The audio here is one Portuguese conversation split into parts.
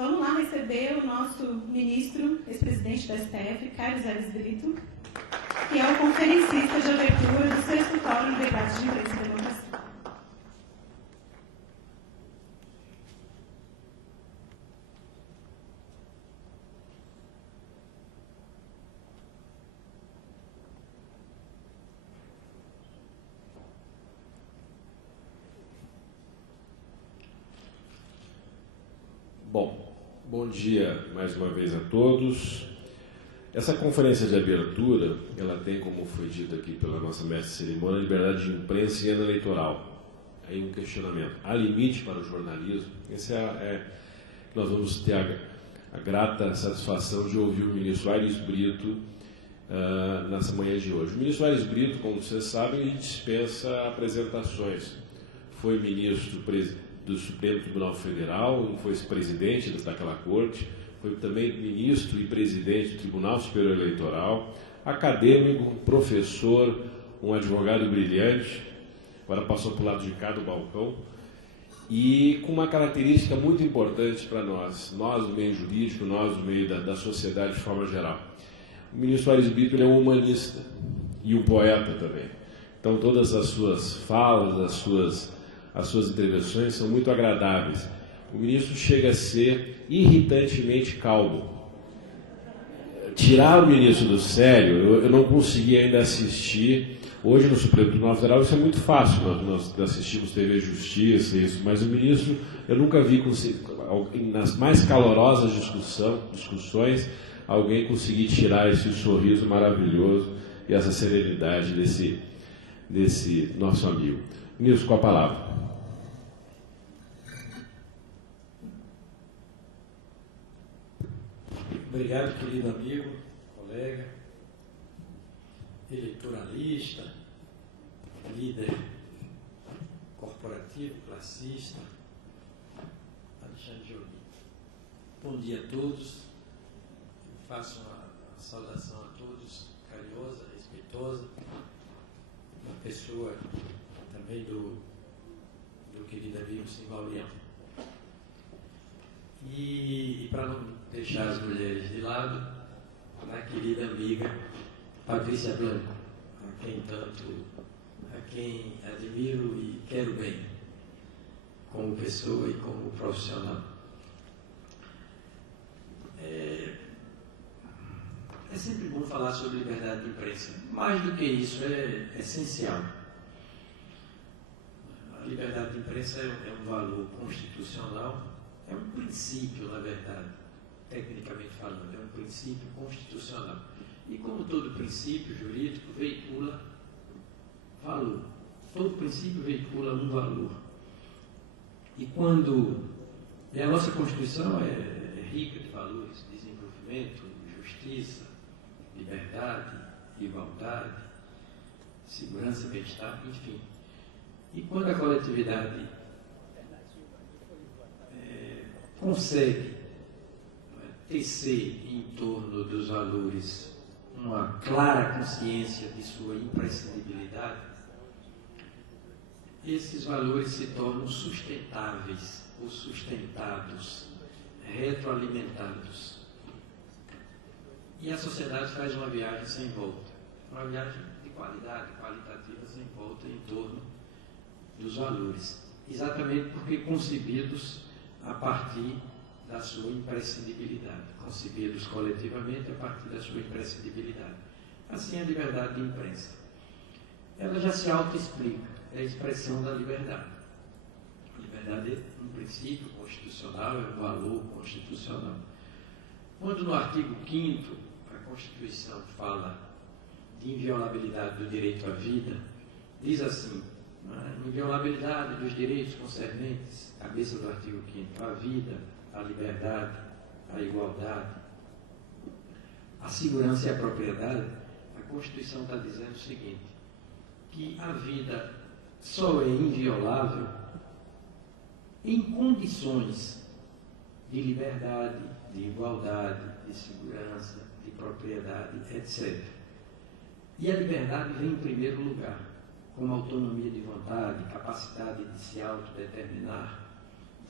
Vamos lá receber o nosso ministro, ex-presidente da STF, Carlos Aires Brito, que é o conferencista de abertura do 6º Fórum Liberdade de Imprensa e Democracia. Bom dia mais uma vez a todos. Essa conferência de abertura, ela tem, como foi dito aqui pela nossa mestre de cerimônia, liberdade de imprensa e ano eleitoral. Aí um questionamento. Há limite para o jornalismo? Esse nós vamos ter a grata satisfação de ouvir o ministro Aires Brito nessa manhã de hoje. O ministro Aires Brito, como vocês sabem, ele dispensa apresentações. Foi ministro do Supremo Tribunal Federal, foi presidente daquela corte, foi também ministro e presidente do Tribunal Superior Eleitoral, acadêmico, professor, um advogado brilhante, agora passou para o lado de cá do balcão, e com uma característica muito importante para nós do meio jurídico, nós do meio da sociedade de forma geral. O ministro Aires Brito, ele é um humanista e um poeta também. Então todas as suas falas, as suas intervenções são muito agradáveis. O ministro chega a ser irritantemente calmo. Tirar o ministro do sério, eu não consegui ainda assistir. Hoje no Supremo Tribunal Federal isso é muito fácil, nós assistimos TV Justiça, isso, mas o ministro eu nunca vi, nas mais calorosas discussões, alguém conseguir tirar esse sorriso maravilhoso e essa serenidade desse nosso amigo. Ministro, com a palavra. Obrigado, querido amigo, colega, eleitoralista, líder corporativo, classista, Alexandre Joly. Bom dia a todos. Eu faço uma saudação a todos, carinhosa, respeitosa, uma pessoa também do querido amigo Simbaulião. E para não deixar as mulheres de lado, a querida amiga Patrícia Blanco, a quem admiro e quero bem, como pessoa e como profissional. É sempre bom falar sobre liberdade de imprensa. Mais do que isso, é essencial. A liberdade de imprensa é um valor constitucional, é um princípio, na verdade, tecnicamente falando, é um princípio constitucional. E como todo princípio jurídico, veicula valor. Todo princípio veicula um valor. E a nossa Constituição é rica de valores, desenvolvimento, justiça, liberdade, igualdade, segurança, bem-estar, enfim. E quando a coletividade consegue tecer em torno dos valores uma clara consciência de sua imprescindibilidade, esses valores se tornam sustentáveis ou sustentados, retroalimentados. E a sociedade faz uma viagem sem volta, uma viagem de qualidade, qualitativa sem volta em torno dos valores, exatamente porque concebidos a partir da sua imprescindibilidade, concebidos coletivamente a partir da sua imprescindibilidade. Assim, a liberdade de imprensa. Ela já se autoexplica, é a expressão da liberdade. A liberdade é um princípio constitucional, é um valor constitucional. Quando no artigo 5º a Constituição fala de inviolabilidade do direito à vida, diz assim: inviolabilidade dos direitos concernentes, cabeça do artigo 5º, a vida, a liberdade, a igualdade, a segurança e a propriedade. A Constituição está dizendo o seguinte, que a vida só é inviolável em condições de liberdade, de igualdade, de segurança, de propriedade, etc. E a liberdade vem em primeiro lugar, como autonomia de vontade, capacidade de se autodeterminar,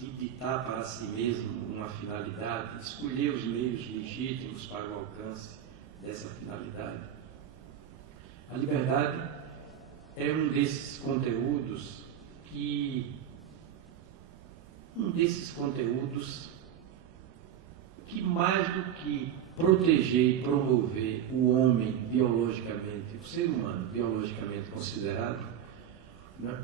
de ditar para si mesmo uma finalidade, escolher os meios legítimos para o alcance dessa finalidade. A liberdade é um desses conteúdos que mais do que proteger e promover o homem biologicamente, o ser humano biologicamente considerado, né,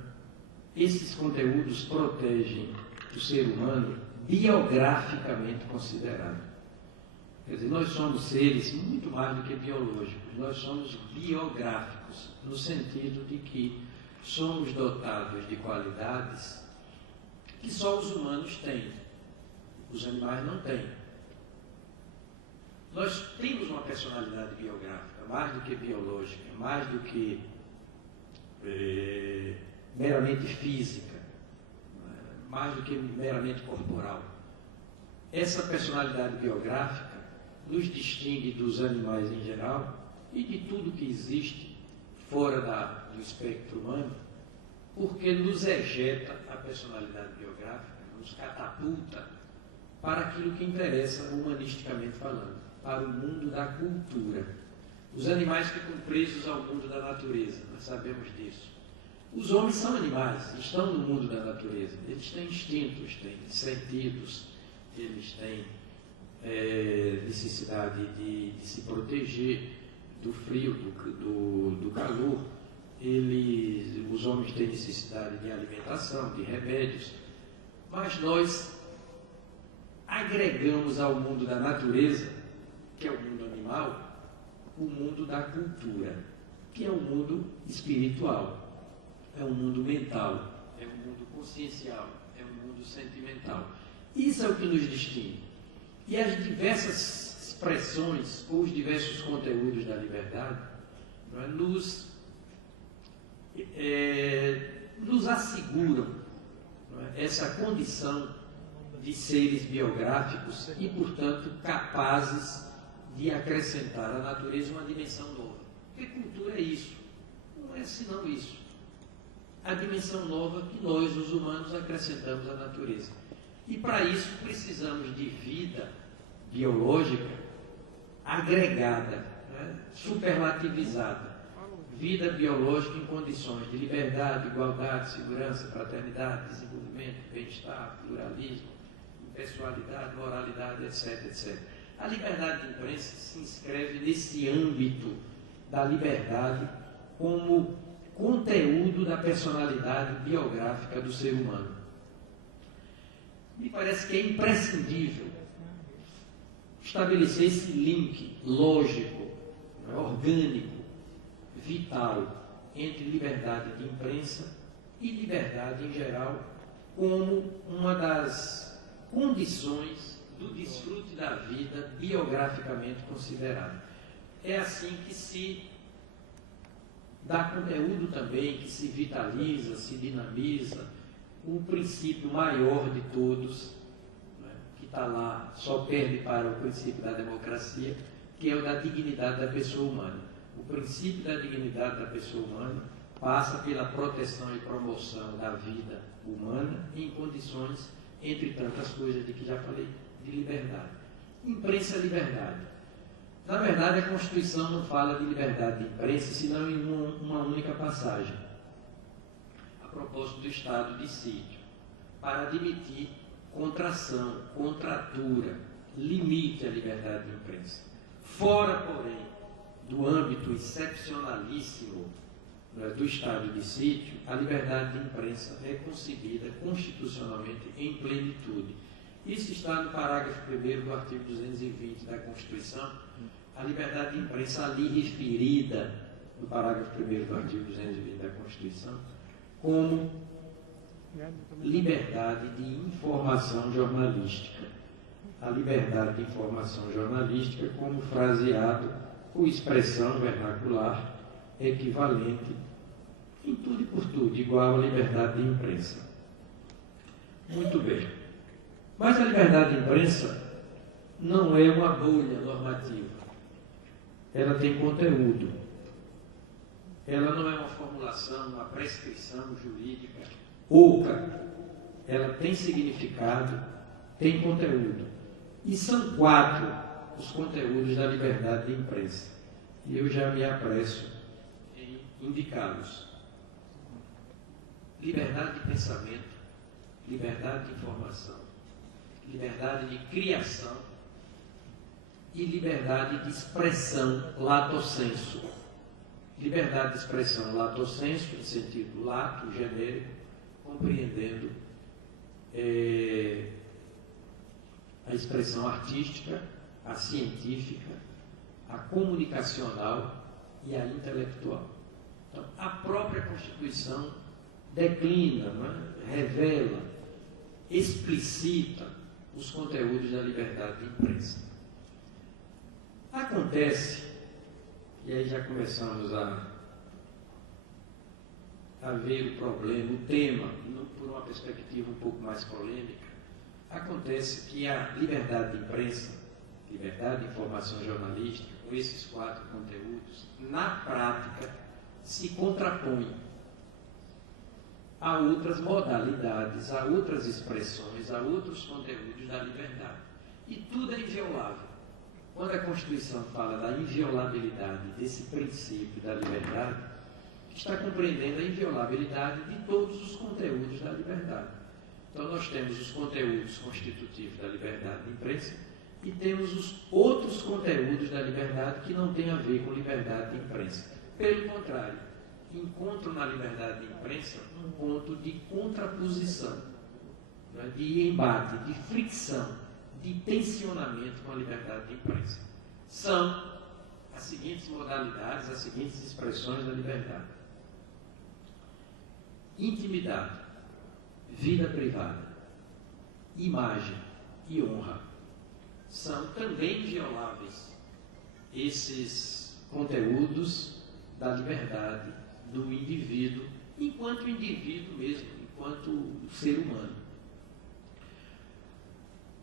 esses conteúdos protegem o ser humano biograficamente considerado. Quer dizer, nós somos seres muito mais do que biológicos, nós somos biográficos, no sentido de que somos dotados de qualidades que só os humanos têm, os animais não têm. Nós temos uma personalidade biográfica, mais do que biológica, mais do que meramente física, mais do que meramente corporal. Essa personalidade biográfica nos distingue dos animais em geral e de tudo que existe fora do espectro humano, porque nos ejeta a personalidade biográfica, nos catapulta para aquilo que interessa humanisticamente falando, para o mundo da cultura. Os animais ficam presos ao mundo da natureza, nós sabemos disso. Os homens são animais, estão no mundo da natureza, eles têm instintos, têm sentidos, eles têm necessidade de se proteger do frio, do calor. Os homens têm necessidade de alimentação, de remédios, mas nós agregamos ao mundo da natureza, que é o mundo animal, o mundo da cultura, que é o mundo espiritual, é um mundo mental, é um mundo consciencial, é um mundo sentimental. Isso é o que nos distingue. E as diversas expressões, ou os diversos conteúdos da liberdade, não é, nos asseguram, não é, essa condição de seres biográficos e, portanto, capazes de acrescentar à natureza uma dimensão nova. Porque cultura é isso, não é senão isso. A dimensão nova que nós, os humanos, acrescentamos à natureza. E para isso precisamos de vida biológica agregada, né, superlativizada. Vida biológica em condições de liberdade, igualdade, segurança, fraternidade, desenvolvimento, bem-estar, pluralismo, impessoalidade, moralidade, etc, etc. A liberdade de imprensa se inscreve nesse âmbito da liberdade como conteúdo da personalidade biográfica do ser humano. Me parece que é imprescindível estabelecer esse link lógico, orgânico, vital, entre liberdade de imprensa e liberdade em geral, como uma das condições do desfrute da vida biograficamente considerada. É assim que se dá conteúdo também, que se vitaliza, se dinamiza o princípio maior de todos, né, que está lá, só perde para o princípio da democracia, que é o da dignidade da pessoa humana. O princípio da dignidade da pessoa humana passa pela proteção e promoção da vida humana em condições, entre tantas coisas de que já falei, de liberdade. Imprensa é liberdade. Na verdade, a Constituição não fala de liberdade de imprensa, senão em uma única passagem, a propósito do estado de sítio, para admitir contração, contratura, limite à liberdade de imprensa. Fora, porém, do âmbito excepcionalíssimo do estado de sítio, a liberdade de imprensa é concebida constitucionalmente em plenitude. Isso está no parágrafo 1º do artigo 220 da Constituição, a liberdade de imprensa ali referida no parágrafo 1º do artigo 220 da Constituição, como liberdade de informação jornalística. A liberdade de informação jornalística como fraseado ou expressão vernacular equivalente em tudo e por tudo, igual à liberdade de imprensa. Muito bem. Mas a liberdade de imprensa não é uma bolha normativa. Ela tem conteúdo. Ela não é uma formulação, uma prescrição jurídica oca. ela tem significado, tem conteúdo. E são 4 os conteúdos da liberdade de imprensa. E eu já me apresso em indicá-los. Liberdade de pensamento, liberdade de informação, liberdade de criação e liberdade de expressão lato sensu. Liberdade de expressão lato sensu, em sentido lato, genérico, compreendendo a expressão artística, a científica, a comunicacional e a intelectual. Então, a própria Constituição declina, revela, explicita os conteúdos da liberdade de imprensa. Acontece, e aí já começamos a ver o problema, o tema, por uma perspectiva um pouco mais polêmica. Acontece que a liberdade de imprensa, liberdade de informação jornalística, com esses 4 conteúdos, na prática, se contrapõe a outras modalidades, a outras expressões, a outros conteúdos da liberdade. E tudo é inviolável. Quando a Constituição fala da inviolabilidade desse princípio da liberdade, está compreendendo a inviolabilidade de todos os conteúdos da liberdade. Então, nós temos os conteúdos constitutivos da liberdade de imprensa e temos os outros conteúdos da liberdade que não têm a ver com liberdade de imprensa. Pelo contrário, encontro na liberdade de imprensa um ponto de contraposição, de embate, de fricção, de tensionamento com a liberdade de imprensa. São as seguintes modalidades, as seguintes expressões da liberdade: intimidade, vida privada, imagem e honra. São também invioláveis esses conteúdos da liberdade do indivíduo, enquanto indivíduo mesmo, enquanto ser humano.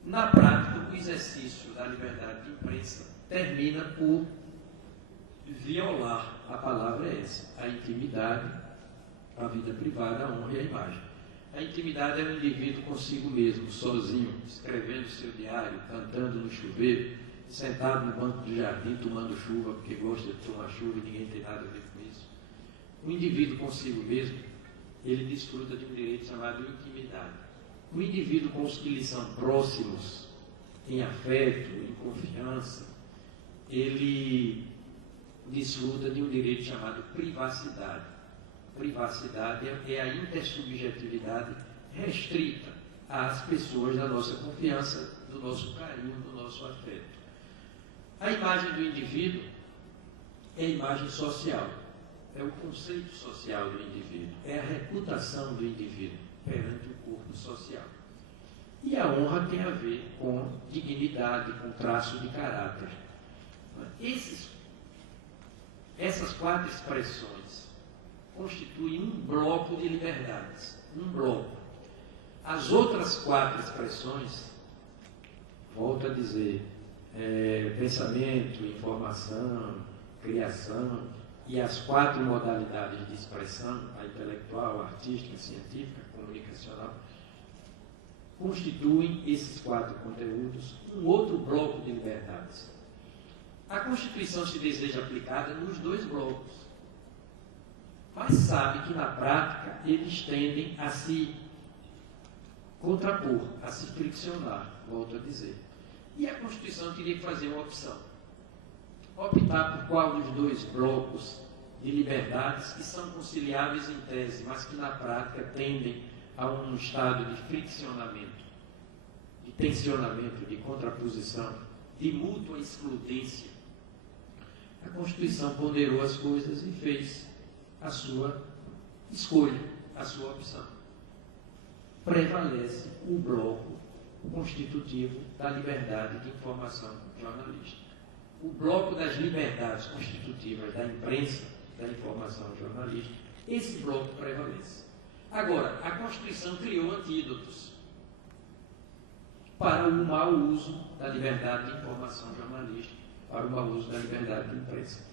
Na prática, o exercício da liberdade de imprensa termina por violar, a palavra é essa, a intimidade, a vida privada, a honra e a imagem. A intimidade é um indivíduo consigo mesmo, sozinho, escrevendo seu diário, cantando no chuveiro, sentado no banco do jardim, tomando chuva, porque gosta de tomar chuva e ninguém tem nada a ver com isso. O indivíduo consigo mesmo, ele desfruta de um direito chamado intimidade. O indivíduo com os que lhe são próximos, em afeto, em confiança, ele desfruta de um direito chamado privacidade. Privacidade é a intersubjetividade restrita às pessoas da nossa confiança, do nosso carinho, do nosso afeto. A imagem do indivíduo é a imagem social, é o conceito social do indivíduo, é a reputação do indivíduo perante o corpo social. E a honra tem a ver com dignidade, com traço de caráter. Essas 4 expressões constituem um bloco de liberdades, um bloco. As outras 4 expressões, volto a dizer, pensamento, informação, criação, e as 4 modalidades de expressão, a intelectual, a artística, a científica, a comunicacional, constituem esses 4 conteúdos um outro bloco de liberdades. A Constituição se deseja aplicada nos 2 blocos, mas sabe que na prática eles tendem a se contrapor, a se friccionar, volto a dizer. E a Constituição teria que fazer uma opção. Optar por qual dos 2 blocos de liberdades que são conciliáveis em tese, mas que na prática tendem a um estado de friccionamento, de tensionamento, de contraposição, de mútua excludência. A Constituição ponderou as coisas e fez a sua escolha, a sua opção. Prevalece o bloco constitutivo da liberdade de informação jornalística. O bloco das liberdades constitutivas da imprensa, da informação jornalística, esse bloco prevalece. Agora, a Constituição criou antídotos para o mau uso da liberdade de informação jornalística, para o mau uso da liberdade de imprensa.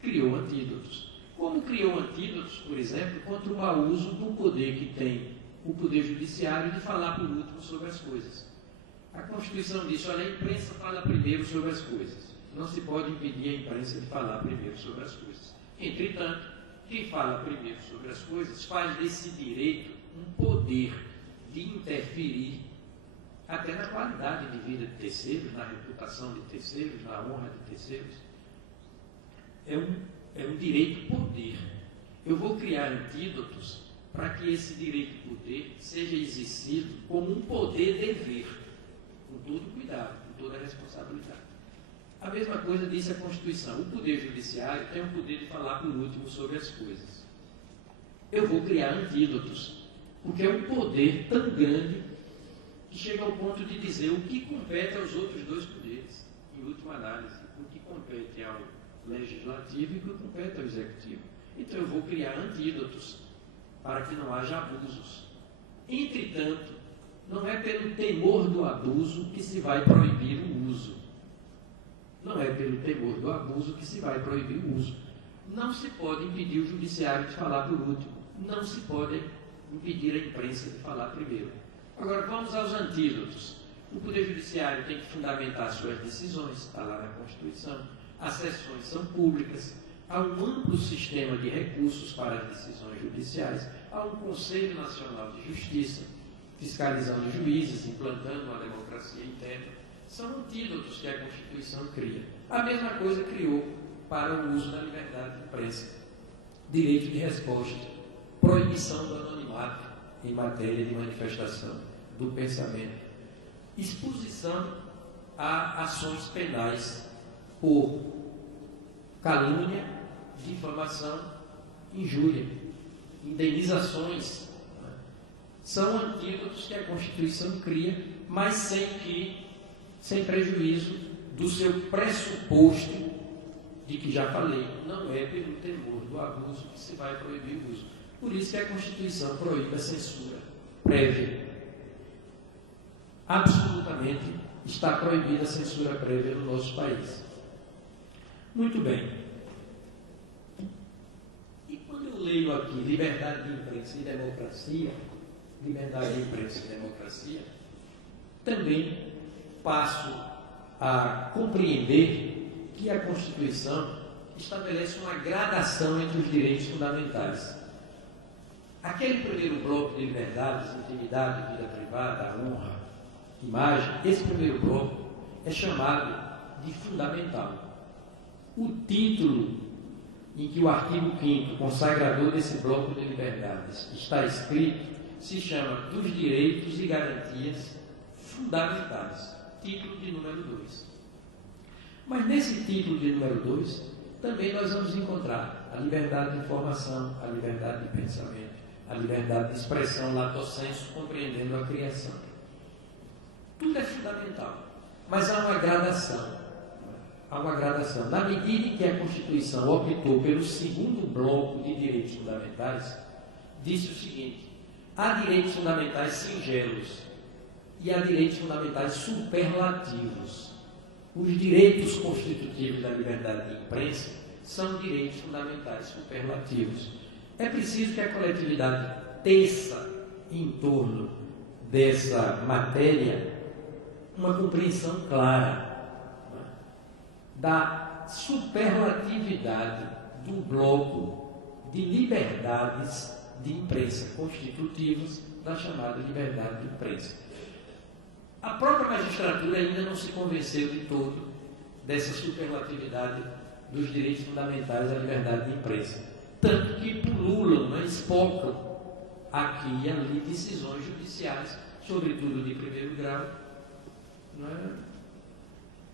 Criou antídotos. Como criou antídotos, por exemplo, contra o mau uso do poder que tem o Poder Judiciário de falar por último sobre as coisas. A Constituição diz, olha, a imprensa fala primeiro sobre as coisas. Não se pode impedir a imprensa de falar primeiro sobre as coisas. Entretanto, quem fala primeiro sobre as coisas faz desse direito um poder de interferir até na qualidade de vida de terceiros, na reputação de terceiros, na honra de terceiros. É um direito-poder. Eu vou criar antídotos para que esse direito-poder seja exercido como um poder-dever, com todo cuidado, com toda responsabilidade. A mesma coisa disse a Constituição. O Poder Judiciário tem o poder de falar por último sobre as coisas. Eu vou criar antídotos, porque é um poder tão grande que chega ao ponto de dizer o que compete aos outros dois poderes, em última análise, o que compete ao Legislativo e o que compete ao Executivo. Então eu vou criar antídotos para que não haja abusos. Entretanto, não é pelo temor do abuso que se vai proibir o uso. Não é pelo temor do abuso que se vai proibir o uso. Não se pode impedir o Judiciário de falar por último. Não se pode impedir a imprensa de falar primeiro. Agora, vamos aos antídotos. O Poder Judiciário tem que fundamentar suas decisões, está lá na Constituição. As sessões são públicas. Há um amplo sistema de recursos para as decisões judiciais. Há um Conselho Nacional de Justiça, fiscalizando juízes, implantando uma democracia interna. São antídotos que a Constituição cria. A mesma coisa criou para o uso da liberdade de imprensa. Direito de resposta, proibição do anonimato em matéria de manifestação do pensamento, exposição a ações penais por calúnia, difamação, injúria, indenizações. São antídotos que a Constituição cria, mas sem prejuízo do seu pressuposto de que já falei, não é pelo temor do abuso que se vai proibir o uso. Por isso que a Constituição proíbe a censura prévia. Absolutamente está proibida a censura prévia no nosso país. Muito bem. E quando eu leio aqui liberdade de imprensa e democracia, liberdade de imprensa e democracia, também passo a compreender que a Constituição estabelece uma gradação entre os direitos fundamentais. Aquele primeiro bloco de liberdades, intimidade, vida privada, honra, imagem, esse primeiro bloco é chamado de fundamental. O título em que o artigo 5º, consagrador desse bloco de liberdades, está escrito, se chama dos direitos e garantias fundamentais. Título de número 2. Mas nesse título de número 2, também nós vamos encontrar a liberdade de informação, a liberdade de pensamento, a liberdade de expressão, lato sensu, compreendendo a criação. Tudo é fundamental, mas há uma gradação. Há uma gradação. Na medida em que a Constituição optou pelo segundo bloco de direitos fundamentais, disse o seguinte: há direitos fundamentais singelos e há direitos fundamentais superlativos. Os direitos constitutivos da liberdade de imprensa são direitos fundamentais superlativos. É preciso que a coletividade teça em torno dessa matéria uma compreensão clara da superlatividade do bloco de liberdades de imprensa constitutivas da chamada liberdade de imprensa. A própria magistratura ainda não se convenceu de todo dessa superlatividade dos direitos fundamentais da liberdade de imprensa. Tanto que pululam, espocam aqui e ali decisões judiciais, sobretudo de primeiro grau,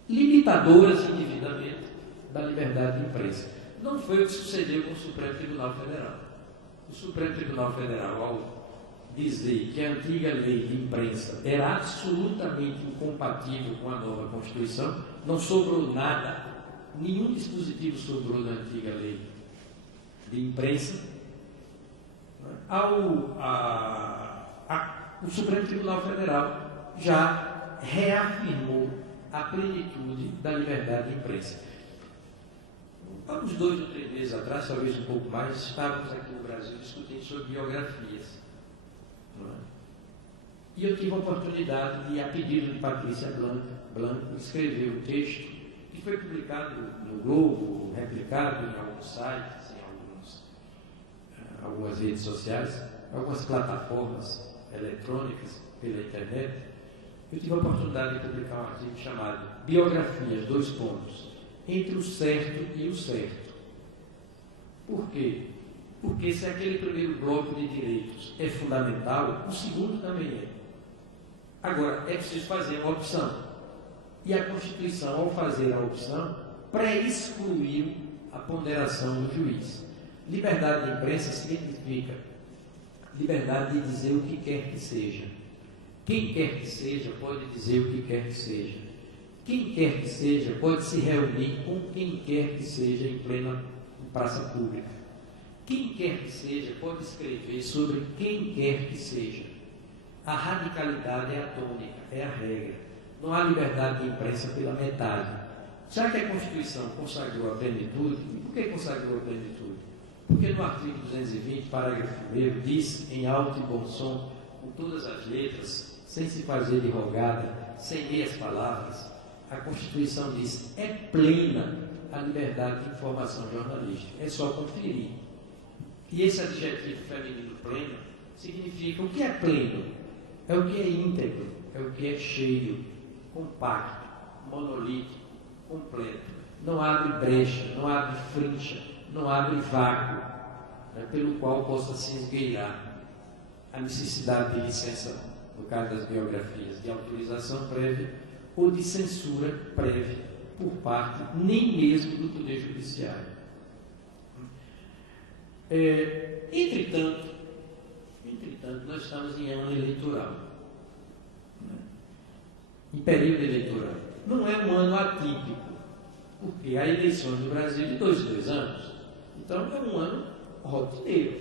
limitadoras indevidamente da liberdade de imprensa. Não foi o que sucedeu com o Supremo Tribunal Federal. O Supremo Tribunal Federal, ao dizer que a antiga lei de imprensa era absolutamente incompatível com a nova Constituição, não sobrou nada, nenhum dispositivo sobrou da antiga lei de imprensa. O Supremo Tribunal Federal já reafirmou a plenitude da liberdade de imprensa. Há uns 2 ou 3 meses atrás, talvez um pouco mais, estávamos aqui no Brasil discutindo sobre biografias. não é? E eu tive a oportunidade de, a pedido de Patrícia Blanco, escrever um texto que foi publicado no Globo, replicado em alguns sites, em algumas redes sociais, algumas plataformas eletrônicas pela internet. Eu tive a oportunidade de publicar um artigo chamado Biografias, entre o certo e o certo. Por quê? Porque se aquele primeiro bloco de direitos é fundamental, o segundo também é. Agora, é preciso fazer uma opção. E a Constituição, ao fazer a opção, pré-excluiu a ponderação do juiz. Liberdade de imprensa significa liberdade de dizer o que quer que seja. Quem quer que seja pode dizer o que quer que seja. Quem quer que seja pode se reunir com quem quer que seja em plena praça pública. Quem quer que seja pode escrever sobre quem quer que seja. A radicalidade é a tônica, é a regra. Não há liberdade de imprensa pela metade. Já que a Constituição consagrou a plenitude, e por que consagrou a plenitude? Porque no artigo 220, parágrafo 1º, diz em alto e bom som, com todas as letras, sem se fazer de rogada, sem meias palavras, a Constituição diz: é plena a liberdade de informação jornalística. É só conferir. E esse adjetivo feminino pleno significa o que é pleno? É o que é íntegro, é o que é cheio, compacto, monolítico, completo. Não abre brecha, não abre frincha, não abre vácuo, né, pelo qual possa se esgueirar a necessidade de licença, no caso das biografias, de autorização prévia ou de censura prévia por parte nem mesmo do Poder Judiciário. Entretanto, nós estamos em ano eleitoral, né? Em período eleitoral. Não é um ano atípico, porque há eleições no Brasil de 2 em 2 anos. Então, é um ano rotineiro,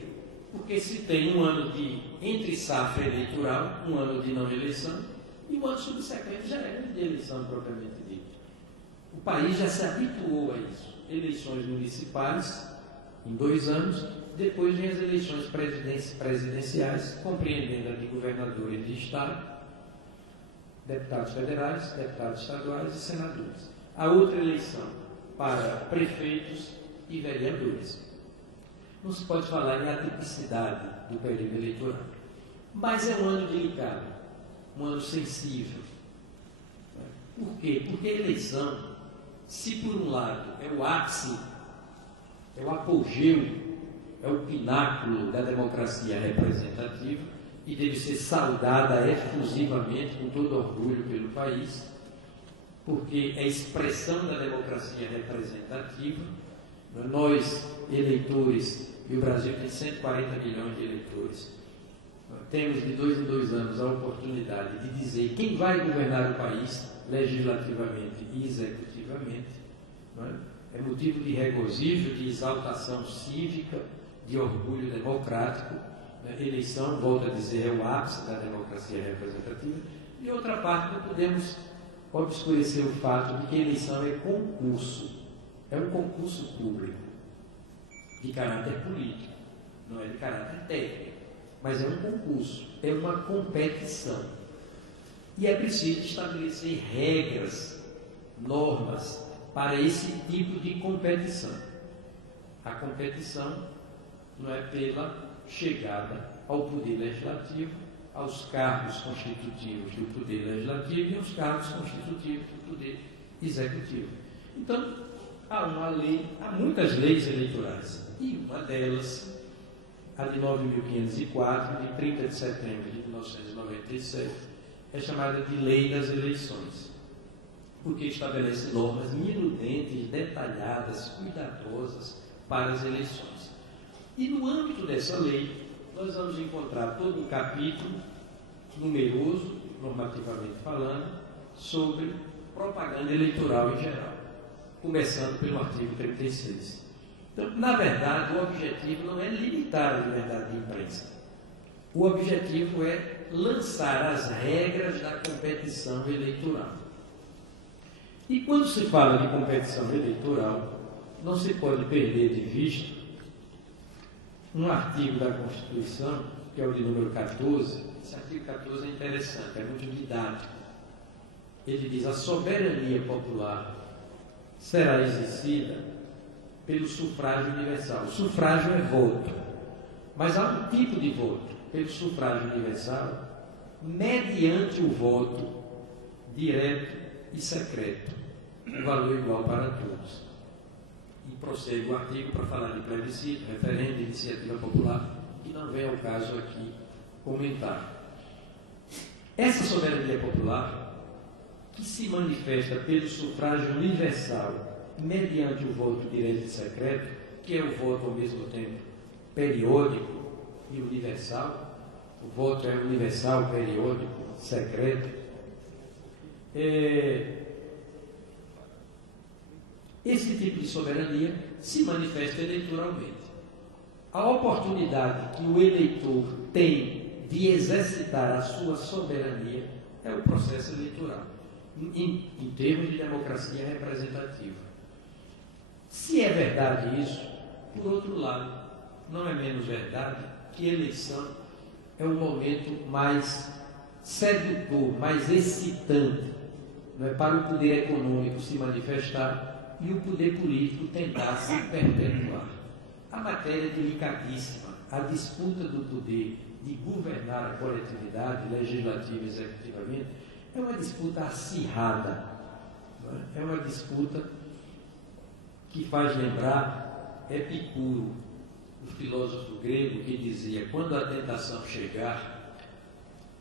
porque se tem um ano de entre safra eleitoral, um ano de não eleição, e o ano subsequente já é ano de eleição propriamente dita. O país já se habituou a isso. Eleições municipais em 2 anos, depois vem as eleições presidenciais, compreendendo a de governador e de estado, deputados federais, deputados estaduais e senadores. A outra eleição para prefeitos e vereadores. Não se pode falar em atipicidade do período eleitoral, mas é um ano delicado, um ano sensível. Por quê? Porque a eleição, se por um lado é o ápice, é o apogeu, é o pináculo da democracia representativa e deve ser saudada efusivamente, com todo orgulho pelo país, porque é a expressão da democracia representativa. Nós, eleitores, e o Brasil tem 140 milhões de eleitores, temos de 2 em 2 anos a oportunidade de dizer quem vai governar o país legislativamente e executivamente. Não é? É motivo de regozijo, de exaltação cívica, de orgulho democrático. A eleição, volto a dizer, é o ápice da democracia representativa. De outra parte, não podemos obscurecer o fato de que a eleição é concurso. É um concurso público, de caráter político, não é de caráter técnico, mas é um concurso, é uma competição. E é preciso estabelecer regras, normas, para esse tipo de competição. A competição não é pela chegada ao poder legislativo, aos cargos constitutivos do poder legislativo e aos cargos constitutivos do poder executivo. Então, há uma lei, há muitas leis eleitorais, e uma delas, a de 9.504, de 30 de setembro de 1997, é chamada de Lei das Eleições, porque estabelece normas minudentes, detalhadas, cuidadosas para as eleições. E no âmbito dessa lei, nós vamos encontrar todo um capítulo numeroso, normativamente falando, sobre propaganda eleitoral em geral, começando pelo artigo 36. Então, na verdade, o objetivo não é limitar a liberdade de imprensa. O objetivo é lançar as regras da competição eleitoral. E quando se fala de competição eleitoral, não se pode perder de vista um artigo da Constituição que é o de número 14, esse artigo 14 é interessante, é muito didático. Ele diz: a soberania popular será exercida pelo sufrágio universal. O sufrágio é voto, mas há um tipo de voto, pelo sufrágio universal, mediante o voto direto e secreto, um valor igual para todos. E prossegue o artigo para falar de plebiscito, referendo, iniciativa popular, que não vem ao caso aqui comentar. Essa soberania popular, que se manifesta pelo sufrágio universal, mediante o voto direto e secreto, que é o voto ao mesmo tempo periódico e universal, o voto é universal, periódico, secreto. Esse tipo de soberania se manifesta eleitoralmente. A oportunidade que o eleitor tem de exercitar a sua soberania é o processo eleitoral, em termos de democracia representativa. Se é verdade isso, por outro lado, não é menos verdade que a eleição é um momento mais sedutor, mais excitante, não é, para o poder econômico se manifestar e o poder político tentar se perpetuar. A matéria é delicadíssima, a disputa do poder de governar a coletividade, legislativa e executivamente, é uma disputa acirrada, é uma disputa que faz lembrar Epicuro, o filósofo grego, que dizia: quando a tentação chegar,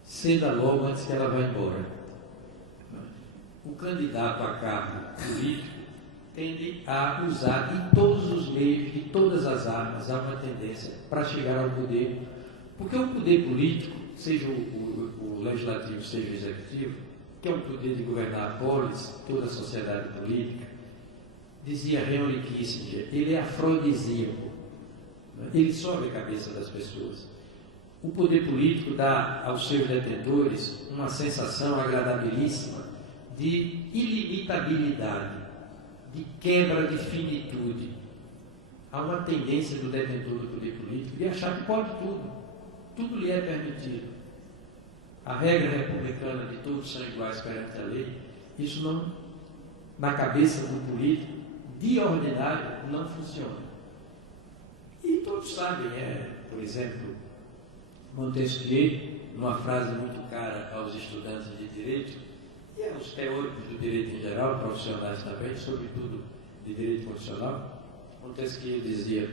ceda logo antes que ela vá embora. O candidato a cargo político tende a usar de todos os meios, de todas as armas, há uma tendência para chegar ao poder, porque o poder político, seja o legislativo, seja o executivo, que é o poder de governar a polis, toda a sociedade política, dizia Henry Kissinger, ele é afrodisíaco, ele sobe a cabeça das pessoas. O poder político dá aos seus detentores uma sensação agradabilíssima de ilimitabilidade, de quebra de finitude. Há uma tendência do detentor do poder político de achar que pode tudo lhe é permitido. A regra republicana de todos são iguais perante a lei, isso não, na cabeça do político, de ordinário, não funciona. E todos sabem, por exemplo, Montesquieu, numa frase muito cara aos estudantes de direito, e aos teóricos do direito em geral, profissionais também, sobretudo de direito constitucional, Montesquieu dizia: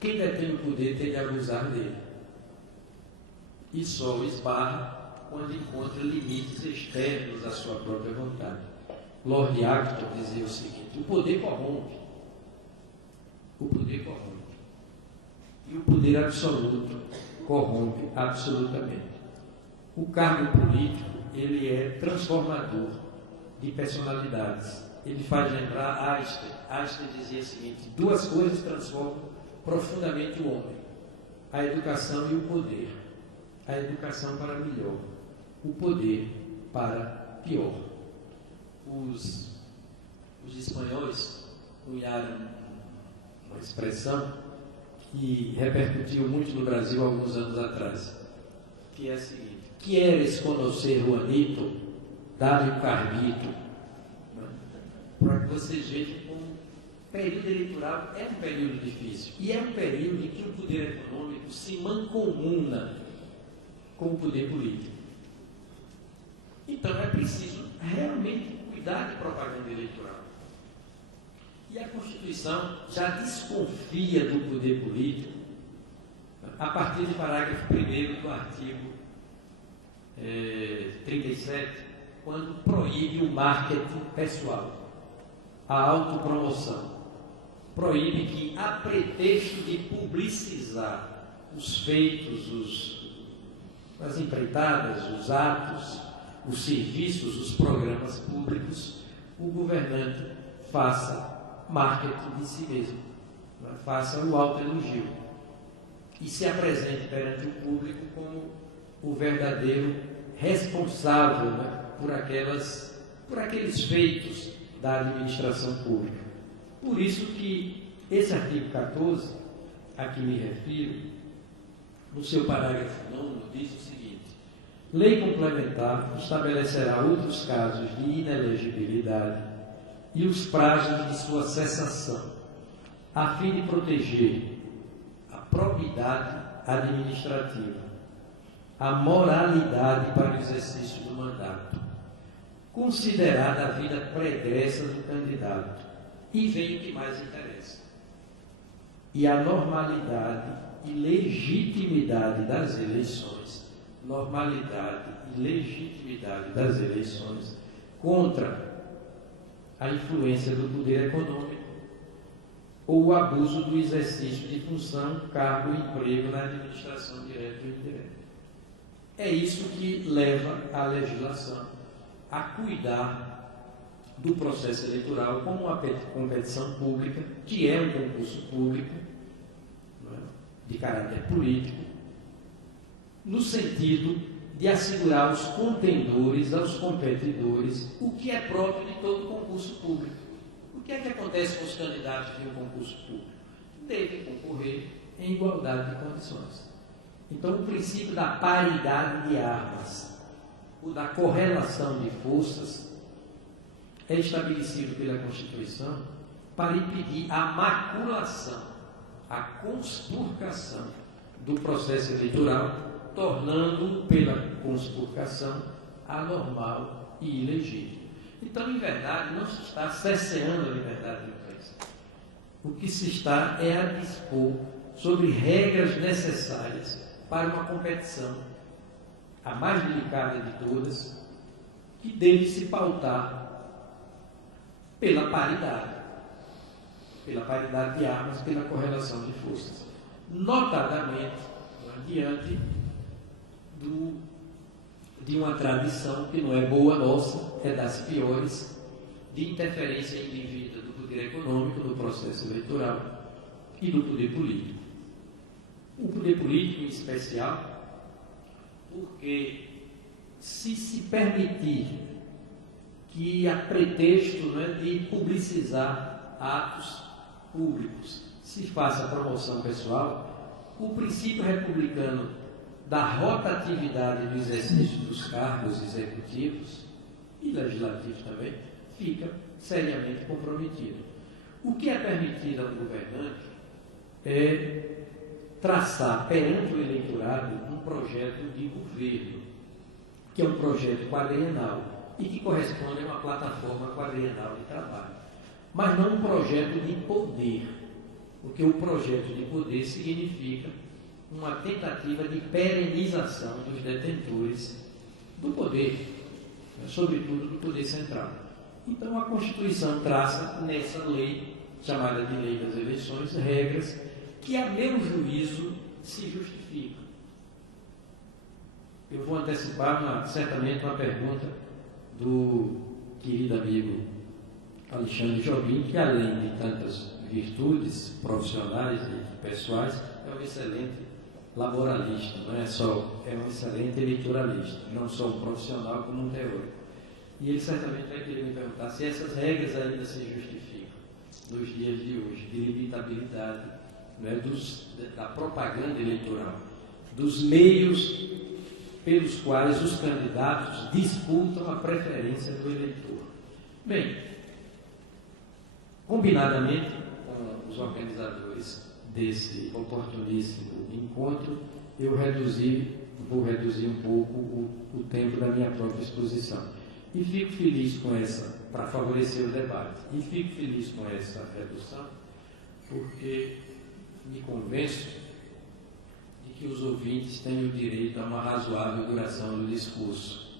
quem detém o poder tem de abusar dele, e só o esbarra quando encontra limites externos à sua própria vontade. Lord Acton dizia o seguinte: o poder corrompe, e o poder absoluto corrompe absolutamente. O cargo político, ele é transformador de personalidades. Ele faz lembrar Einstein. Einstein dizia o seguinte: duas coisas transformam profundamente o homem: a educação e o poder. A educação para melhor, o poder para pior. Os espanhóis cunharam uma expressão que repercutiu muito no Brasil há alguns anos atrás, que é a seguinte: queres conhecer Juanito, dá-lhe o carguito. Para que vocês vejam como o período eleitoral é um período difícil, e é um período em que o poder econômico se mancomuna com o poder político. Então é preciso realmente cuidar de propaganda eleitoral. E a Constituição já desconfia do poder político a partir do parágrafo 1º do artigo 37, quando proíbe o marketing pessoal, a autopromoção. Proíbe que, a pretexto de publicizar os feitos, as empreitadas, os atos, os serviços, os programas públicos, o governante faça marketing de si mesmo, faça o autoelogio e se apresente perante o público como o verdadeiro responsável, por aqueles feitos da administração pública. Por isso que esse artigo 14, a que me refiro, no seu parágrafo 9, diz o seguinte: lei complementar estabelecerá outros casos de inelegibilidade e os prazos de sua cessação, a fim de proteger a probidade administrativa, a moralidade para o exercício do mandato, considerada a vida pregressa do candidato, e vem o que mais interessa, e a normalidade e legitimidade das eleições, contra a influência do poder econômico ou o abuso do exercício de função, cargo ou emprego na administração direta ou indireta. É isso que leva a legislação a cuidar do processo eleitoral como uma competição pública, que é um concurso público, não é, de caráter político, no sentido de assegurar aos contendores, aos competidores, o que é próprio de todo concurso público. O que é que acontece com os candidatos de um concurso público? Devem concorrer em igualdade de condições. Então, o princípio da paridade de armas, o da correlação de forças, é estabelecido pela Constituição para impedir a maculação, a conspurcação do processo eleitoral, tornando, pela conspurcação, anormal e ilegítimo. Então, em verdade, não se está cerceando a liberdade de imprensa. O que se está é a dispor sobre regras necessárias para uma competição, a mais delicada de todas, que deve se pautar pela paridade de armas, pela correlação de forças, notadamente diante de uma tradição que não é boa nossa, é das piores, de interferência indevida do poder econômico no processo eleitoral e do poder político. O poder político em especial, porque se permitir que a pretexto, né, de publicizar atos públicos se faça promoção pessoal, o princípio republicano da rotatividade do exercício dos cargos executivos e legislativos também fica seriamente comprometido. O que é permitido ao governante é traçar perante o eleitorado um projeto de governo, que é um projeto quadrienal e que corresponde a uma plataforma quadrienal de trabalho, mas não um projeto de poder, porque o projeto de poder significa uma tentativa de perenização dos detentores do poder, sobretudo do poder central. Então, a Constituição traça nessa lei, chamada de Lei das Eleições, regras que, a meu juízo, se justificam. Eu vou antecipar certamente uma pergunta do querido amigo Alexandre Jobim, que, além de tantas virtudes profissionais e pessoais, é um excelente laboralista, não é só, é um excelente eleitoralista, não só um profissional como um teórico. E ele certamente vai querer me perguntar se essas regras ainda se justificam nos dias de hoje, de limitabilidade, né, da propaganda eleitoral, dos meios pelos quais os candidatos disputam a preferência do eleitor. Bem, combinadamente com os organizadores desse oportuníssimo encontro, eu vou reduzir um pouco o tempo da minha própria exposição. E fico feliz com essa, para favorecer o debate, e fico feliz com essa redução, porque me convenço de que os ouvintes têm o direito a uma razoável duração do discurso.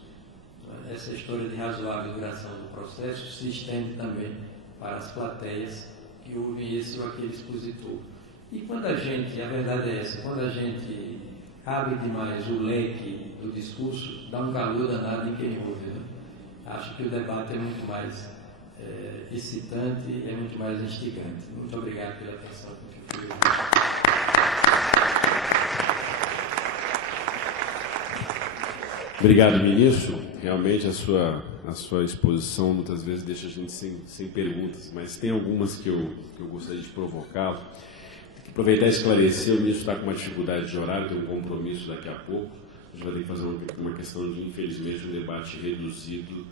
Essa história de razoável duração do processo se estende também para as plateias que ouvem esse ou aquele expositor. E quando a verdade é essa, quando a gente abre demais o leque do discurso, dá um calor danado em quem ouve, né? Acho que o debate é muito mais excitante, é muito mais instigante. Muito obrigado pela atenção que eu fui. Obrigado, ministro. Realmente a sua exposição muitas vezes deixa a gente sem perguntas, mas tem algumas que eu gostaria de provocá-lo. Aproveitar e esclarecer, o ministro está com uma dificuldade de horário, tem um compromisso daqui a pouco. A gente vai ter que fazer uma questão de, infelizmente, um debate reduzido.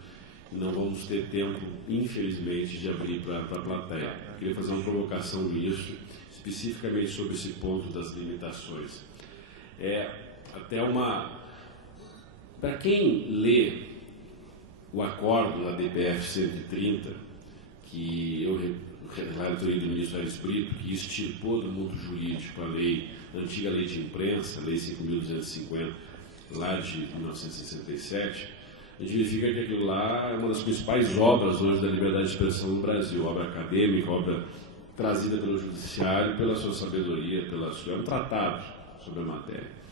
Não vamos ter tempo, infelizmente, de abrir para a plateia. Eu queria fazer uma provocação nisso, especificamente sobre esse ponto das limitações. Para quem lê o acordo da DPF 130, que eu relatoria do ministro Aires Brito, que extirpou do mundo jurídico a antiga lei de imprensa, a lei 5.250, lá de 1967, a gente verifica que aquilo lá é uma das principais obras hoje da liberdade de expressão no Brasil, obra acadêmica, obra trazida pelo judiciário, pela sua sabedoria, é um tratado sobre a matéria.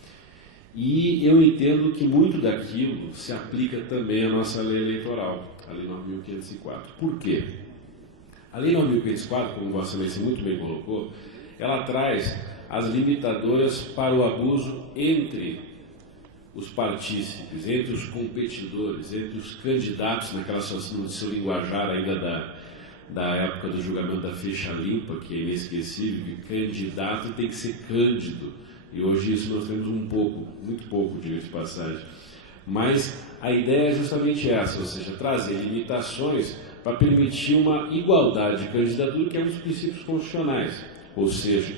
E eu entendo que muito daquilo se aplica também à nossa lei eleitoral, a Lei 9.504. Por quê? A Lei 9.504, como Vossa Excelência muito bem colocou, ela traz as limitadoras para o abuso entre os partícipes, entre os competidores, entre os candidatos, naquela situação no seu linguajar ainda da época do julgamento da ficha limpa, que é inesquecível, que candidato tem que ser cândido. E hoje isso nós temos muito pouco, diga-se de passagem. Mas a ideia é justamente essa, ou seja, trazer limitações para permitir uma igualdade de candidatura, que é um dos princípios constitucionais. Ou seja,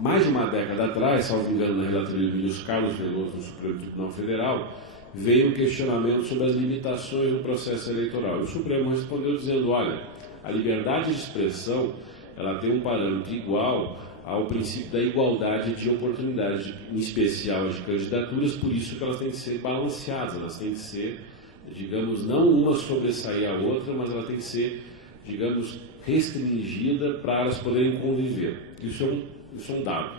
mais de uma década atrás, salvo engano, na relatoria do ministro Carlos Veloso, no Supremo Tribunal Federal, veio um questionamento sobre as limitações do processo eleitoral. E o Supremo respondeu dizendo, olha, a liberdade de expressão ela tem um parâmetro igual ao princípio da igualdade de oportunidades, em especial de candidaturas, por isso que elas têm que ser balanceadas, elas têm que ser, digamos, não uma sobressair a outra, mas ela tem que ser, digamos, restringida para elas poderem conviver. Isso é um dado.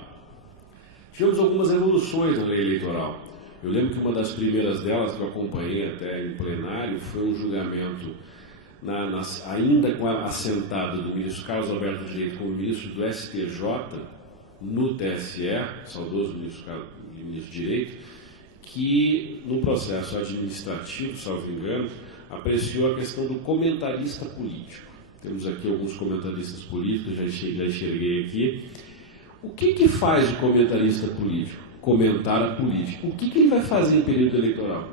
Tivemos algumas evoluções na lei eleitoral. Eu lembro que uma das primeiras delas, que eu acompanhei até em plenário, foi um julgamento, ainda assentado do ministro Carlos Alberto Direito como ministro do STJ, no TSE, saudoso ministro Direito, que, no processo administrativo, salvo engano, apreciou a questão do comentarista político. Temos aqui alguns comentaristas políticos, já enxerguei aqui. O que faz o comentarista político? Comentar a política. O que ele vai fazer em período eleitoral?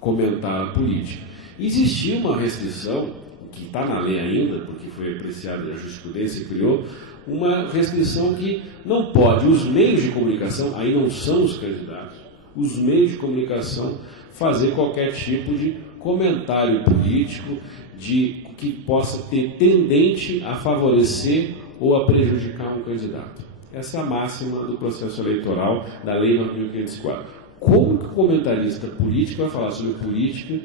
Comentar a política. Existia uma restrição, que está na lei ainda, porque foi apreciada a jurisprudência e criou, uma restrição que não pode, os meios de comunicação, aí não são os candidatos, os meios de comunicação fazer qualquer tipo de comentário político que possa ter tendente a favorecer ou a prejudicar um candidato. Essa é a máxima do processo eleitoral da Lei 9.504. Como que o comentarista político vai falar sobre política?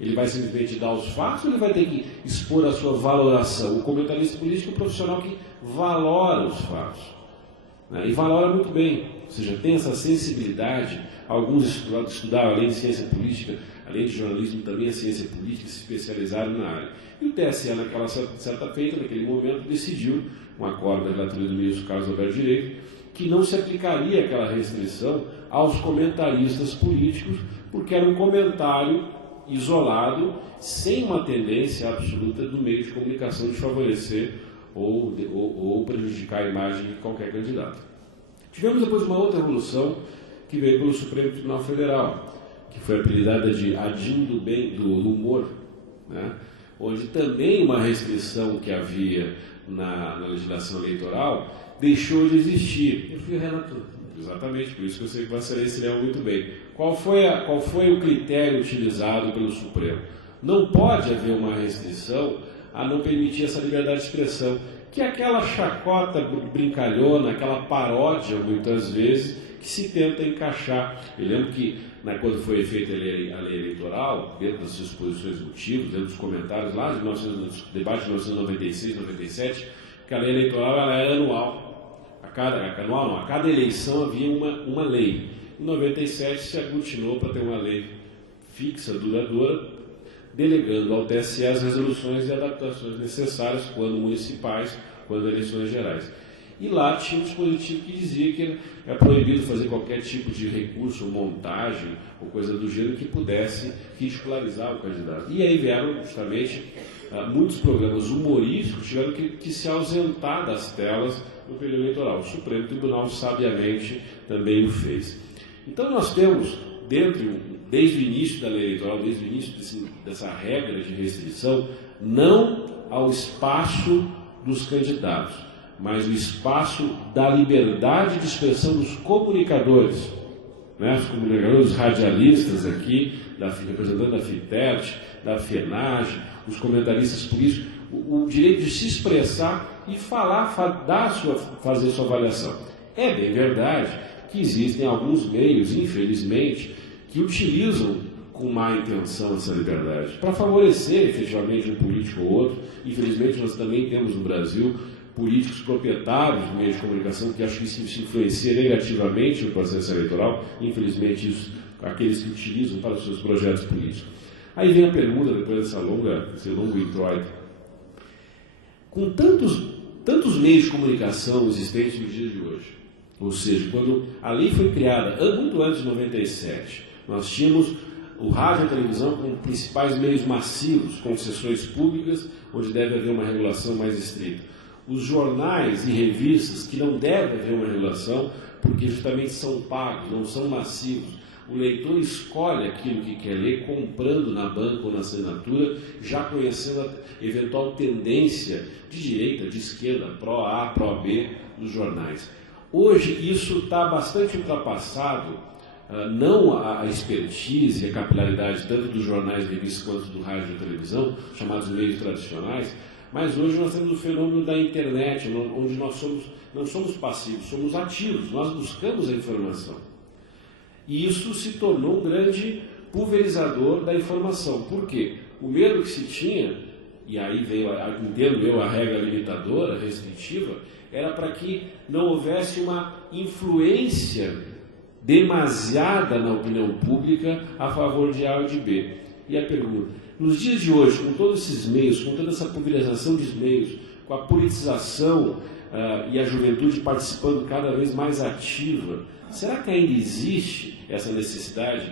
Ele vai simplesmente dar os fatos ou ele vai ter que expor a sua valoração? O comentarista político é um profissional que valora os fatos, né? E valora muito bem, ou seja, tem essa sensibilidade. Alguns estudaram, além de ciência política, além de jornalismo, também a ciência política, se especializaram na área. E o TSE, naquela certa feita, naquele momento, decidiu, um acordo da relatoria do ministro Carlos Alberto Direito, que não se aplicaria aquela restrição aos comentaristas políticos, porque era um comentário isolado, sem uma tendência absoluta do meio de comunicação de favorecer ou prejudicar a imagem de qualquer candidato. Tivemos depois uma outra evolução que veio pelo Supremo Tribunal Federal, que foi apelidada de ADIM do humor, né? Onde também uma restrição que havia na legislação eleitoral deixou de existir. Eu fui o relator. Exatamente, por isso que eu sei que Vossa Excelência lembra muito bem. Qual foi o critério utilizado pelo Supremo? Não pode haver uma restrição a não permitir essa liberdade de expressão, que é aquela chacota brincalhona, aquela paródia, muitas vezes, que se tenta encaixar. Eu lembro que, quando foi feita a lei eleitoral, dentro das suas exposições de motivos, dentro dos comentários lá no debate de 1996, 97, que a lei eleitoral ela era anual. A cada eleição havia uma lei. Em 97 se aglutinou para ter uma lei fixa, duradoura, delegando ao TSE as resoluções e adaptações necessárias, quando municipais, quando eleições gerais. E lá tinha um dispositivo que dizia que é proibido fazer qualquer tipo de recurso, ou montagem, ou coisa do gênero que pudesse ridicularizar o candidato. E aí vieram justamente muitos programas humorísticos tiveram que se ausentar das telas no período eleitoral. O Supremo Tribunal sabiamente também o fez. Então nós temos, desde o início da lei eleitoral, desde o início dessa regra de restrição, não ao espaço dos candidatos, mas o espaço da liberdade de expressão dos comunicadores, né? Os comunicadores radialistas aqui, representando da FITERT, da FENAGE, os comentaristas políticos, o direito de se expressar e falar, fazer sua avaliação. É bem verdade que existem alguns meios, infelizmente, que utilizam com má intenção essa liberdade, para favorecer efetivamente um político ou outro. Infelizmente, nós também temos no Brasil políticos proprietários de meios de comunicação que acham que isso influencia negativamente no processo eleitoral. Infelizmente, isso, aqueles que utilizam para os seus projetos políticos. Aí vem a pergunta, depois desse longo introito. Com tantos meios de comunicação existentes nos dias de hoje, ou seja, quando a lei foi criada, muito antes de 97, nós tínhamos o rádio e a televisão como principais meios massivos, concessões públicas, onde deve haver uma regulação mais estrita. Os jornais e revistas, que não deve haver uma regulação, porque justamente são pagos, não são massivos. O leitor escolhe aquilo que quer ler, comprando na banca ou na assinatura, já conhecendo a eventual tendência de direita, de esquerda, pró-A, pró-B, dos jornais. Hoje isso está bastante ultrapassado. Não a expertise e a capilaridade tanto dos jornais e revistas quanto do rádio e televisão, chamados meios tradicionais, mas hoje nós temos o fenômeno da internet, onde nós não somos passivos, somos ativos, nós buscamos a informação. E isso se tornou um grande pulverizador da informação. Por quê? O medo que se tinha, e aí entendo eu a regra limitadora, restritiva, era para que não houvesse uma influência demasiada na opinião pública a favor de A ou de B. E a pergunta, nos dias de hoje, com todos esses meios, com toda essa pulverização dos meios, com a politização e a juventude participando cada vez mais ativa, será que ainda existe essa necessidade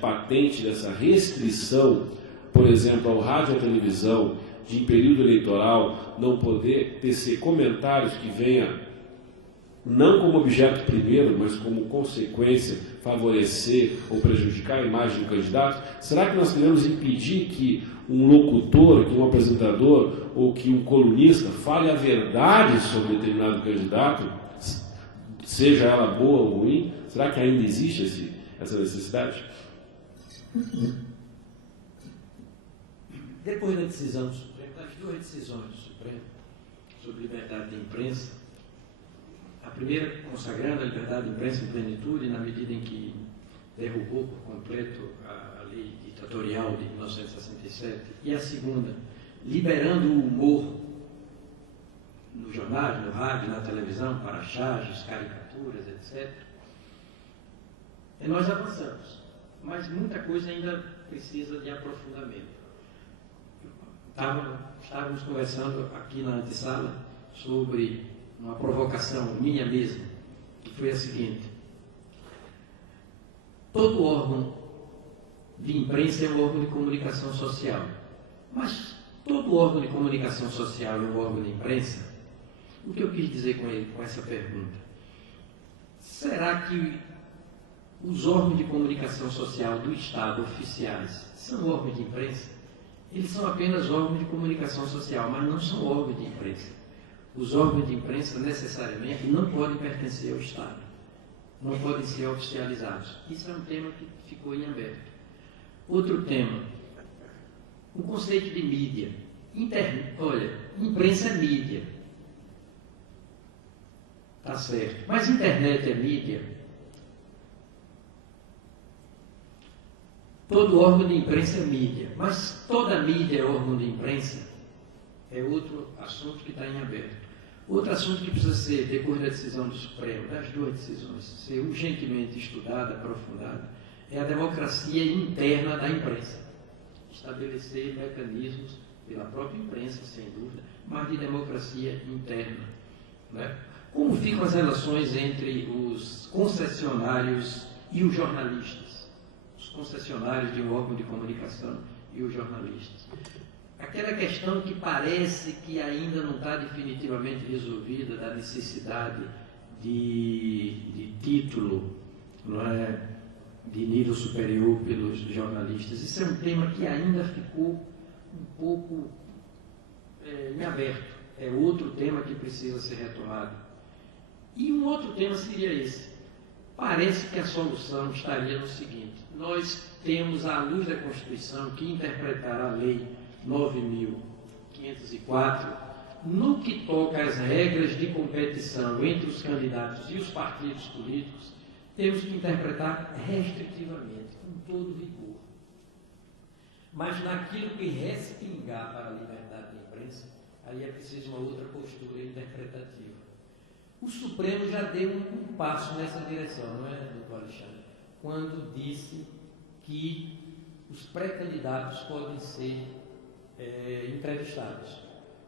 patente dessa restrição, por exemplo, ao rádio e à televisão, de em período eleitoral não poder tecer comentários que venham não como objeto primeiro, mas como consequência, favorecer ou prejudicar a imagem do candidato? Será que nós queremos impedir que um locutor, que um apresentador ou que um colunista fale a verdade sobre determinado candidato, seja ela boa ou ruim? Será que ainda existe essa necessidade? Depois da decisão do Supremo, das duas decisões do Supremo sobre liberdade de imprensa, a primeira consagrando a liberdade de imprensa em plenitude, na medida em que derrubou por completo a lei ditatorial de 1967, e a segunda, liberando o humor nos jornais, no rádio, na televisão, para charges, caricaturas, etc. E nós avançamos, mas muita coisa ainda precisa de aprofundamento. Estávamos conversando aqui na antessala sobre uma provocação minha mesmo, que foi a seguinte: todo órgão de imprensa é um órgão de comunicação social, mas todo órgão de comunicação social é um órgão de imprensa? O que eu quis dizer com essa pergunta? Será que os órgãos de comunicação social do Estado, oficiais, são órgãos de imprensa? Eles são apenas órgãos de comunicação social, mas não são órgãos de imprensa. Os órgãos de imprensa necessariamente não podem pertencer ao Estado, não podem ser oficializados. Isso é um tema que ficou em aberto. Outro tema, o conceito de mídia. Olha, imprensa é mídia. Tá certo. Mas internet é mídia? Todo órgão de imprensa é mídia, mas toda mídia é órgão de imprensa? É outro assunto que está em aberto. Outro assunto que precisa ser, depois da decisão do Supremo, das duas decisões, ser urgentemente estudada, aprofundada, é a democracia interna da imprensa. Estabelecer mecanismos pela própria imprensa, sem dúvida, mas de democracia interna. Né? Como ficam as relações entre os concessionários e os jornalistas? Os concessionários de um órgão de comunicação e os jornalistas. aquela questão que parece que ainda não está definitivamente resolvida, da necessidade de título, não é, de nível superior pelos jornalistas. Isso é um tema que ainda ficou um pouco em aberto. É outro tema que precisa ser retomado. E um outro tema seria esse. Parece que a solução estaria no seguinte: nós temos, à luz da Constituição, que interpretar a Lei 9.504 no que toca às regras de competição entre os candidatos e os partidos políticos. Temos que interpretar restritivamente, com todo vigor. Mas naquilo que respingar para a liberdade de imprensa, aí é preciso uma outra postura interpretativa. O Supremo já deu um passo nessa direção, não é, doutor Alexandre? Quando disse que os pré-candidatos podem ser entrevistados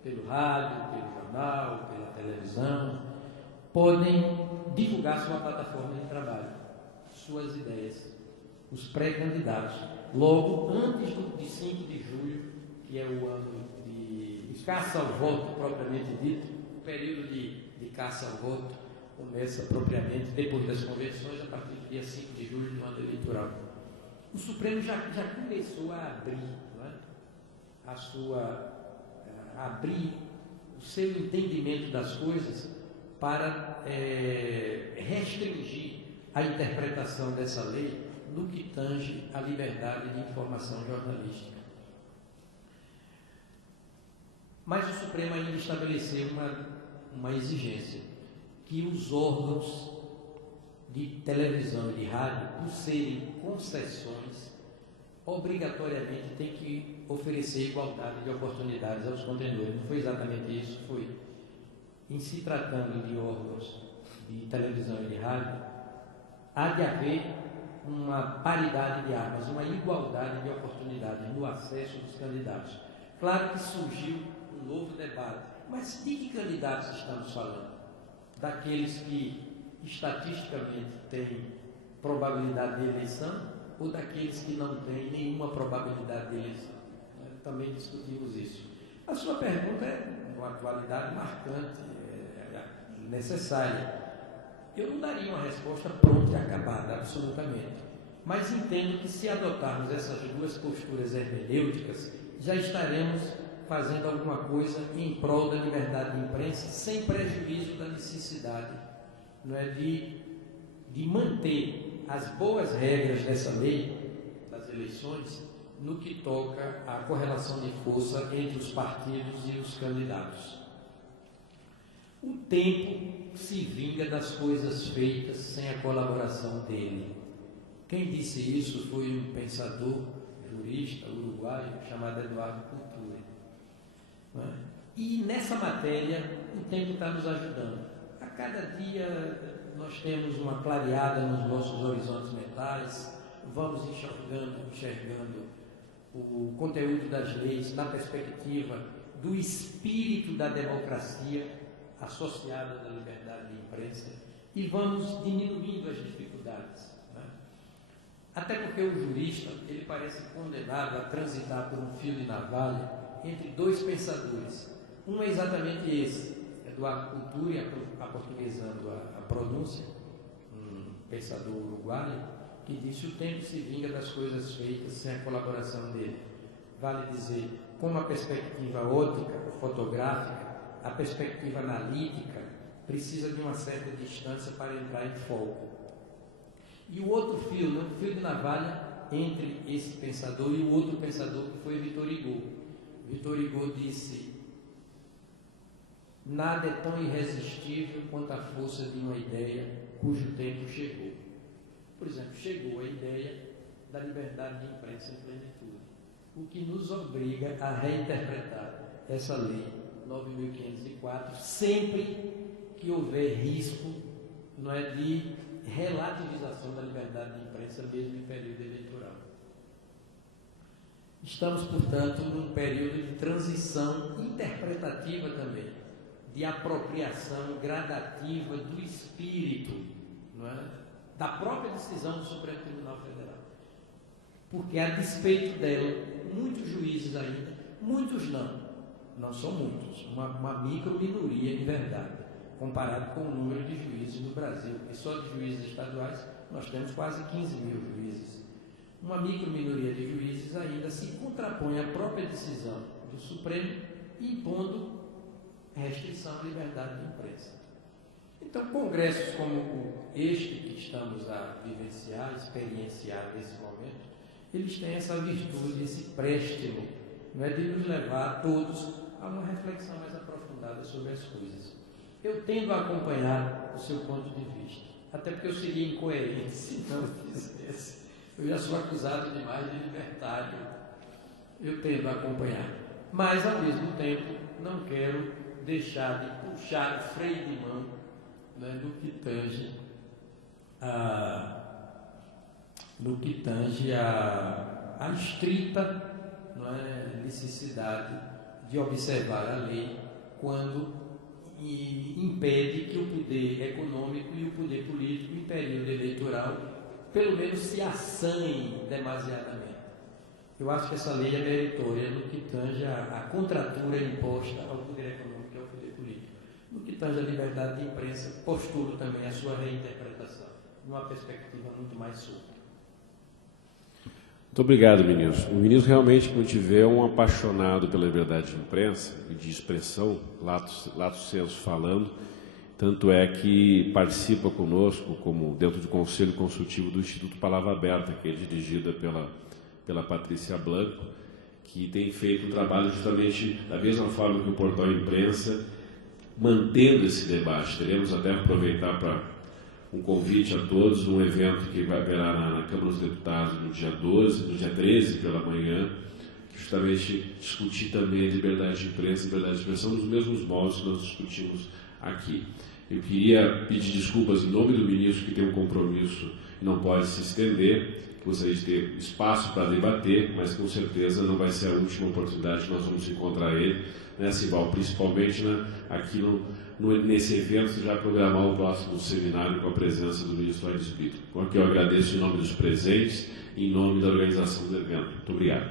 pelo rádio, pelo jornal, pela televisão, podem divulgar sua plataforma de trabalho, suas ideias, os pré-candidatos, logo antes de 5 de julho, que é o ano de caça ao voto propriamente dito. O período de caça ao voto começa propriamente depois das convenções, a partir do dia 5 de julho, no ano eleitoral. O Supremo já começou a abrir, não é? Abrir o seu entendimento das coisas para restringir a interpretação dessa lei no que tange à liberdade de informação jornalística. Mas o Supremo ainda estabeleceu uma exigência, que os órgãos de televisão e de rádio, por serem concessões, obrigatoriamente têm que oferecer igualdade de oportunidades aos contendores. Não foi exatamente isso, foi, em se tratando de órgãos de televisão e de rádio, há de haver uma paridade de armas, uma igualdade de oportunidades no acesso dos candidatos. Claro que surgiu um novo debate, mas de que candidatos estamos falando? Daqueles que estatisticamente têm probabilidade de eleição ou daqueles que não têm nenhuma probabilidade de eleição? Também discutimos isso. A sua pergunta é uma atualidade marcante, necessária. Eu não daria uma resposta pronta e acabada, absolutamente. Mas entendo que, se adotarmos essas duas posturas hermenêuticas, já estaremos fazendo alguma coisa em prol da liberdade de imprensa, sem prejuízo da necessidade, não é, de manter as boas regras dessa lei, das eleições, no que toca à correlação de força entre os partidos e os candidatos. O tempo se vinga das coisas feitas sem a colaboração dele. Quem disse isso foi um pensador, jurista uruguaio, chamado Eduardo Couture. E nessa matéria, o tempo está nos ajudando. A cada dia nós temos uma clareada nos nossos horizontes mentais, vamos enxergando o conteúdo das leis na perspectiva do espírito da democracia associada da liberdade de imprensa e vamos diminuindo as dificuldades. Né? Até porque o jurista, ele parece condenado a transitar por um fio de navalha entre dois pensadores. Um é exatamente esse, Eduardo Couture, aportuguesando a pronúncia, um pensador uruguaio, que disse: o tempo se vinga das coisas feitas sem a colaboração dele. Vale dizer, como a perspectiva óptica, fotográfica, a perspectiva analítica precisa de uma certa distância para entrar em foco. E o outro fio, né, o fio de navalha entre esse pensador e o outro pensador, que foi Victor Hugo. Victor Hugo disse: nada é tão irresistível quanto a força de uma ideia cujo tempo chegou. Por exemplo, chegou a ideia da liberdade de imprensa em plenitude, o que nos obriga a reinterpretar essa lei 9.504 sempre que houver risco, não é, de relativização da liberdade de imprensa, mesmo em período eleitoral. Estamos, portanto, num período de transição interpretativa também, de apropriação gradativa do espírito, não é, da própria decisão do Supremo Tribunal Federal. Porque, a despeito dela, muitos juízes ainda Muitos não são muitos, uma micro-minoria de verdade, comparado com o número de juízes no Brasil, porque só de juízes estaduais nós temos quase 15 mil juízes. Uma micro-minoria de juízes ainda se contrapõe à própria decisão do Supremo, impondo restrição à liberdade de imprensa. Então, congressos como este que estamos a vivenciar, experienciar nesse momento, eles têm essa virtude, esse préstimo, não é, de nos levar a todos a uma reflexão mais aprofundada sobre as coisas. Eu tendo a acompanhar o seu ponto de vista, até porque eu seria incoerente se não fizesse. Eu já sou acusado demais de libertário. Eu tendo a acompanhar. Mas, ao mesmo tempo, não quero deixar de puxar o freio de mão, né, no que tange a estrita, não é, necessidade de observar a lei quando impede que o poder econômico e o poder político, em período eleitoral, pelo menos se assanhem demasiadamente. Eu acho que essa lei é meritória no que tange a contratura imposta ao poder econômico e ao poder político. No que tange a liberdade de imprensa, postulo também a sua reinterpretação, numa perspectiva muito mais solta. Muito obrigado, ministro. O ministro realmente, como tiver, é um apaixonado pela liberdade de imprensa e de expressão, lato sensu falando, tanto é que participa conosco, como dentro do Conselho Consultivo do Instituto Palavra Aberta, que é dirigida pela Patrícia Blanco, que tem feito um trabalho justamente da mesma forma que o Portal Imprensa, mantendo esse debate. Teremos até aproveitar para um convite a todos, um evento que vai haverá na Câmara dos Deputados no dia 13 pela manhã, justamente discutir também a liberdade de imprensa e liberdade de expressão nos mesmos moldes que nós discutimos aqui. Eu queria pedir desculpas em nome do ministro, que tem um compromisso e não pode se estender. Gostaria de ter espaço para debater, mas com certeza não vai ser a última oportunidade que nós vamos encontrar ele, né, Sival? Principalmente aqui nesse evento, já programar o próximo seminário com a presença do ministro Aires Brito. Porque eu agradeço em nome dos presentes e em nome da organização do evento. Muito obrigado.